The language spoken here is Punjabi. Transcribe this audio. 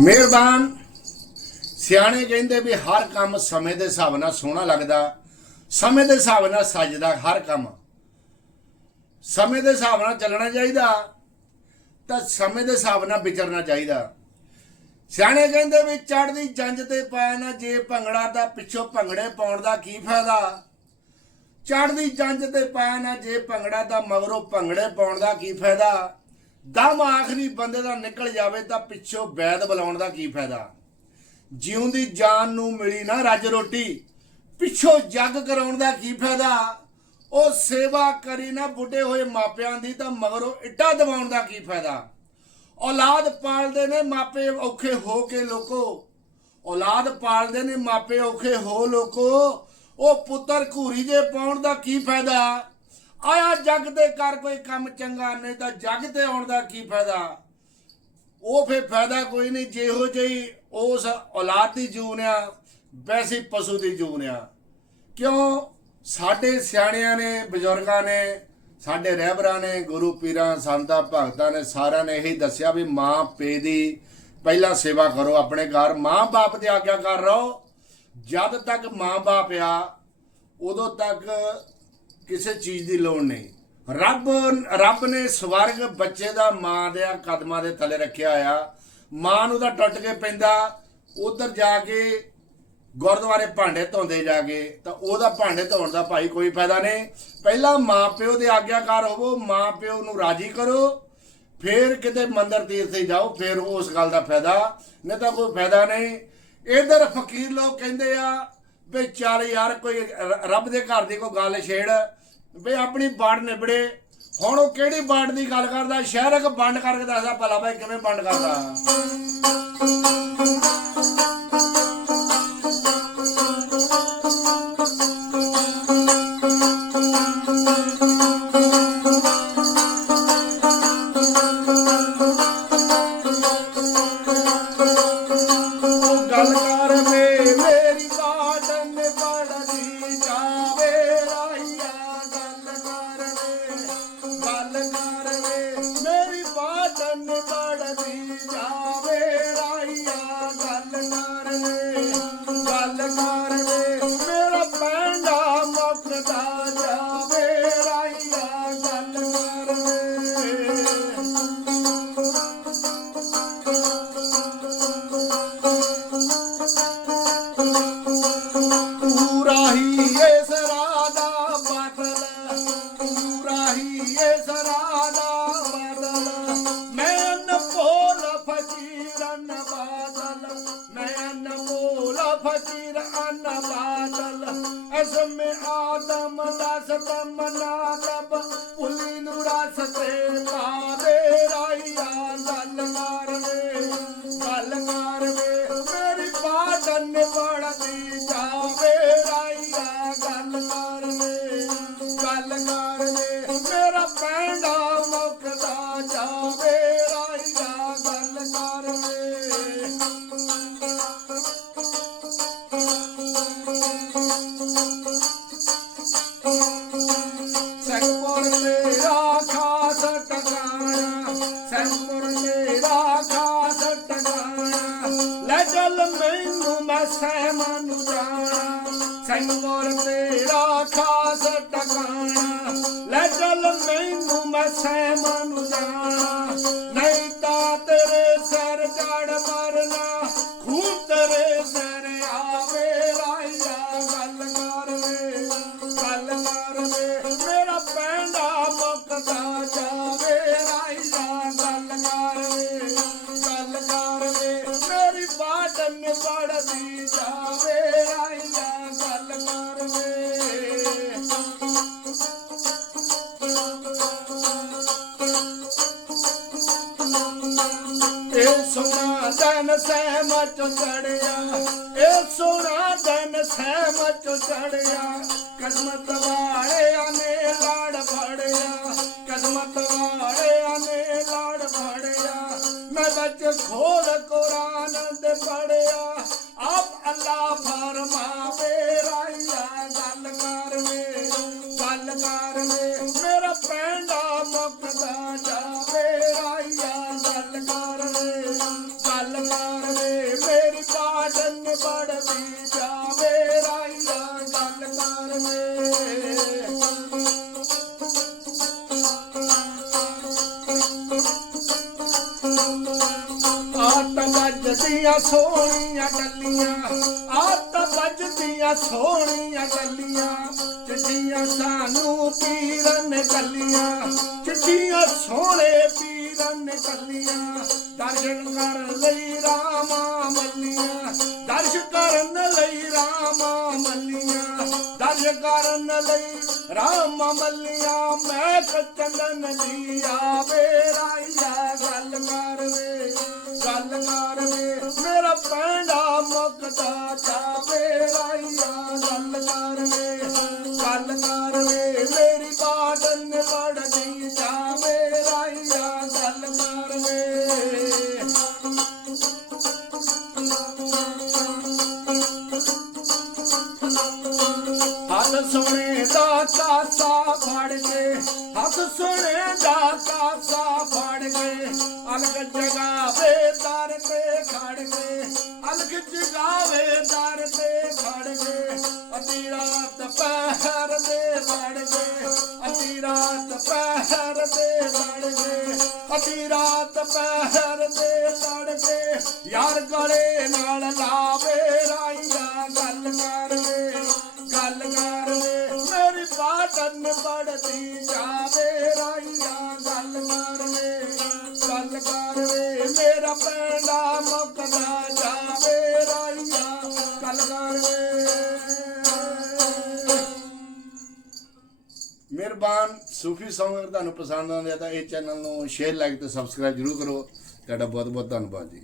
ਮਿਹਰਬਾਨ। ਸਿਆਣੇ ਕਹਿੰਦੇ ਵੀ ਹਰ ਕੰਮ ਸਮੇਂ ਦੇ ਹਿਸਾਬ ਨਾਲ ਸੋਹਣਾ ਲੱਗਦਾ। ਸਮੇਂ ਦੇ ਹਿਸਾਬ ਨਾਲ ਸੱਜਦਾ ਹਰ ਕੰਮ। ਸਮੇਂ ਦੇ ਹਿਸਾਬ ਨਾਲ ਚੱਲਣਾ ਚਾਹੀਦਾ ਤਾਂ ਸਮੇਂ ਦੇ ਹਿਸਾਬ ਨਾਲ ਵਿਚਰਨਾ ਚਾਹੀਦਾ। ਸਿਆਣੇ ਕਹਿੰਦੇ ਵੀ ਚੜਦੀ ਜੰਜ ਤੇ ਪਾਇਆ ਨਾ ਜੇ ਭੰਗੜਾ ਤਾਂ ਪਿੱਛੋਂ ਭੰਗੜੇ ਪਾਉਣ ਦਾ ਕੀ ਫਾਇਦਾ? ਚੜਦੀ ਜੰਜ ਤੇ ਪਾਇਆ ਨਾ ਜੇ ਭੰਗੜਾ ਤਾਂ ਮਗਰੋਂ ਭੰਗੜੇ ਪਾਉਣ ਦਾ ਕੀ ਫਾਇਦਾ? ਦਮ ਆਖਰੀ ਬੰਦੇ ਦਾ ਨਿਕਲ ਜਾਵੇ ਤਾਂ ਪਿੱਛੋਂ ਵੈਦ ਬੁਲਾਉਣ ਦਾ ਕੀ ਫਾਇਦਾ? ਜਿਉਂਦੀ ਜਾਨ ਨੂੰ ਮਿਲੀ ਨਾ ਰੱਜ ਰੋਟੀ, ਪਿੱਛੋਂ ਜੱਗ ਕਰਾਉਣ ਦਾ ਕੀ ਫਾਇਦਾ? ਉਹ ਸੇਵਾ ਕਰੀ ਨਾ ਬੁੱਢੇ ਹੋਏ ਮਾਪਿਆਂ ਦੀ ਤਾਂ ਮਗਰੋਂ ਇੱਟਾਂ ਦਵਾਉਣ ਦਾ ਕੀ ਫਾਇਦਾ? ਔਲਾਦ ਪਾਲਦੇ ਨੇ ਮਾਪੇ ਔਖੇ ਹੋ ਕੇ ਲੋਕੋ। ਔਲਾਦ ਪਾਲਦੇ ਨੇ ਮਾਪੇ ਔਖੇ ਹੋ ਲੋਕੋ। ਉਹ ਪੁੱਤਰ ਘੂਰੀ ਦੇ ਪਾਉਣ ਦਾ ਕੀ ਫਾਇਦਾ? ਆਇਆ ਜੱਗ ਦੇ ਕਰ ਕੋਈ ਕੰਮ ਚੰਗਾ, ਨਹੀਂ ਤਾਂ ਜੱਗ ਤੇ ਆਉਣ ਦਾ ਕੀ ਫਾਇਦਾ? ਉਹ ਫੇ ਫਾਇਦਾ ਕੋਈ ਨਹੀਂ, ਜਿਹੋ ਜਿਹੀ ਉਸ ਔਲਾਦ ਦੀ ਜੂਨ ਆ, ਵੈਸੀ ਪਸ਼ੂ ਦੀ ਜੂਨ ਆ। ਕਿਉਂ? ਸਾਡੇ ਸਿਆਣਿਆਂ ਨੇ, ਬਜ਼ੁਰਗਾਂ ਨੇ, ਸਾਡੇ ਰਹਿਬਰਾਂ ਨੇ, ਗੁਰੂ ਪੀਰਾਂ, ਸੰਤਾਂ, ਭਗਤਾਂ ਨੇ ਸਾਰਿਆਂ ਨੇ ਇਹੀ ਦੱਸਿਆ ਵੀ ਮਾਂ, ਪੇ ਦੀ ਪਹਿਲਾਂ ਸੇਵਾ ਕਰੋ ਆਪਣੇ ਘਰ। ਮਾਂ ਬਾਪ ਦੀ ਆਗਿਆ ਕਰ ਰਹੋ। ਜਦ ਤੱਕ ਮਾਂ ਬਾਪ ਆ, ਉਦੋਂ ਤੱਕ ਕਿਸੇ ਚੀਜ਼ ਦੀ ਲੋੜ ਨਹੀਂ। ਰੱਬ ਰੱਬ ਨੇ ਸਵਰਗ ਬੱਚੇ ਦਾ ਮਾਂ ਦੇ ਕਦਮਾਂ ਦੇ ਥੱਲੇ ਰੱਖਿਆ ਹੋਇਆ। ਮਾਂ ਨੂੰ ਤਾਂ ਟੁੱਟ ਕੇ ਪੈਂਦਾ। ਉਧਰ ਜਾ ਕੇ ਗੁਰਦੁਆਰੇ ਭਾਂਡੇ ਧੋਂਦੇ ਜਾ ਕੇ, ਤਾਂ ਉਹਦਾ ਭਾਂਡੇ ਧੋਣ ਦਾ ਭਾਈ ਕੋਈ ਫਾਇਦਾ ਨਹੀਂ। ਪਹਿਲਾਂ ਮਾਂ ਪਿਓ ਦੇ ਆਗਿਆਕਾਰ ਹੋਵੋ, ਮਾਂ ਪਿਓ ਨੂੰ ਰਾਜੀ ਕਰੋ। ਫੇਰ ਕਿਤੇ ਮੰਦਰ ਤੀਰਥ ਤੇ ਜਾਓ, ਫੇਰ ਉਸ ਗੱਲ ਦਾ ਫਾਇਦਾ। ਨਹੀਂ ਤਾਂ ਕੋਈ ਫਾਇਦਾ ਨਹੀਂ। ਇਧਰ ਫਕੀਰ ਲੋਕ ਕਹਿੰਦੇ ਆ ਵੀ ਚੱਲ ਯਾਰ ਕੋਈ ਰ- ਰੱਬ ਦੇ ਘਰ ਦੀ ਕੋਈ ਗੱਲ ਛੇੜ। ਵੀ ਆਪਣੀ ਬਾੜ ਨਿਬੜੇ। ਹੁਣ ਉਹ ਕਿਹੜੀ ਬਾੜ ਦੀ ਗੱਲ ਕਰਦਾ? ਸ਼ਹਿਰ ਇੱਕ ਬੰਡ ਕਰਕੇ ਦੱਸਦਾ ਭਲਾ ਭਾਈ ਕਿਵੇਂ ਬੰਡ ਕਰਦਾ। ਗੱਲ ਕਰ ਮੇਰੀ ਬਾਟਨ ਬੜਦੀ ਜਾਵੇ ਰਾਈਆ ਗੱਲ ਕਰ ਗੱਲ ਕਰ ਮੇਰਾ ਪੈਂਡਾ ਮੁੱਕਦਾ ਜਾਵੇ ਰਾਈਆ ਗੱਲ ਕਰ ਪੂਰਾ ਹੀ ਇਸ ਅਨ ਬਾਦਲ ਅਸਮ ਆਦਮ ਦਾਸ ਤਮਨਾ ਤਬ ਪੁਲੀ ਨੂੰ ਰਸਤੇ ਪਾਵੇ ਰਾਈਆ, ਗੱਲ ਮਾਰਵੇ ਗੱਲ ਮਾਰਵੇ, ਮੇਰੀ ਬਾਦਨ ਮੈਨੂੰ ਮੈਂ ਸਹਿਮਨ ਨੂੰ ਜਾਣਾ ਸੰਗਪੁਰ ਖਾਸ ਟਿਕਾਣਾ। ਲੈ ਚੱਲ ਮੈਨੂੰ ਮੈਂ ਸਹਿਮਨ ਨੂੰ ਜਾਣਾ ਇਹ ਦਿਨ ਦਨ ਸਹਿਮਤ ਚੜਿਆ। ਇਹ ਸੋਨਾ ਦਨ ਸਹਿਮਤ ਚੜਿਆ। ਕਸਮਤ ਵਾਲਿਆਂ ਨੇ ਲਾੜ ਫੜਿਆ। ਕਸਮਤ ਵਾਲਿਆਂ ਨੇ ਲਾੜ ਫੜਿਆ। ਮੈਂ ਬੱਚ ਖੋਲ ਕੁਰਾਨ ਦੇ ਪੜਿਆ। ਆਪ ਅੱਲਾ ਫਰਮਾਵੇ ਰਾਇਆ ਗੱਲ ਕਰਵੇ ਗੱਲ ਕਰਵੇ ਲਈ ਜਾਵੇ ਰਾਈ ਦਾ ਗੱਲ ਕਰਵੇ। ਆਤ ਵੱਜਦੀਆਂ ਸੋਹਣੀਆਂ ਡੱਲੀਆਂ ਆਤ ਵੱਜਦੀਆਂ ਸੋਹਣੀਆਂ ਡੱਲੀਆਂ ਚਿੱਠੀਆਂ ਸਾਨੂੰ ਪੀਰਨ ਗੱਲੀਆਂ ਚਿੱਠੀਆਂ ਸੋਹਣੇ ਪੀ ਪੀਰਨ ਕੱਲੀਆਂ ਦਰਸ਼ਨ ਕਰਨ ਲਈ ਰਾਮਾ ਮੱਲੀਆਂ, ਦਰਸ਼ਨ ਕਰਨ ਲਈ ਰਾਮਾ ਮੱਲੀਆਂ ਦਰਸ਼ ਕਰਨ ਲਈ ਰਾਮਾ ਮੱਲੀਆਂ, ਮੈਂ ਚੰਦਨ ਦੀ ਆਵੇ ਰਾਈਆ ਫੜ ਕੇ ਹੱਥ ਸੋਨੇ ਦਾ ਕਾਸਾ ਫੜ ਕੇ, ਅਲਗ ਜਗਾਵੇ ਦਰ ਤੇ ਖੜ ਕੇ, ਅਲਗ ਜਗਾਵੇ ਦਰ ਤੇ ਖੜ ਕੇ, ਅੱਧੀ ਰਾਤ ਪਹਿਰ ਦੇ ਵੜ ਗਏ ਅੱਧੀ ਰਾਤ ਪਹਿਰ ਦੇ ਵੜ ਗਏ ਅੱਧੀ ਰਾਤ ਪਹਿਰ ਦੇ ਵੜ ਗਏ ਯਾਰ ਗਲੇ ਨਾਲ ਲਾਵੇ ਰਾਈਆ ਗੱਲ ਕਰ ਬਾਟਨ ਬੜਦੀ ਜਾਵੇ ਰਾਈਆ ਗੱਲ ਕਰ ਗੱਲ ਕਰ ਮੇਰਾ ਪੈਂਡਾ ਮੁਕਦਾ ਜਾਵੇ ਰਾਈਆ ਗੱਲ ਕਰ ਮਿਹਰਬਾਨ, ਸੂਫੀ Song ਤੁਹਾਨੂੰ ਪਸੰਦ ਆਉਂਦੇ ਆ ਤਾਂ ਇਹ ਚੈਨਲ ਨੂੰ ਸ਼ੇਅਰ ਲਾਈਕ ਤੇ ਸਬਸਕ੍ਰਾਈਬ ਜਰੂਰ ਕਰੋ। ਤੁਹਾਡਾ ਬਹੁਤ ਬਹੁਤ ਧੰਨਵਾਦ ਜੀ।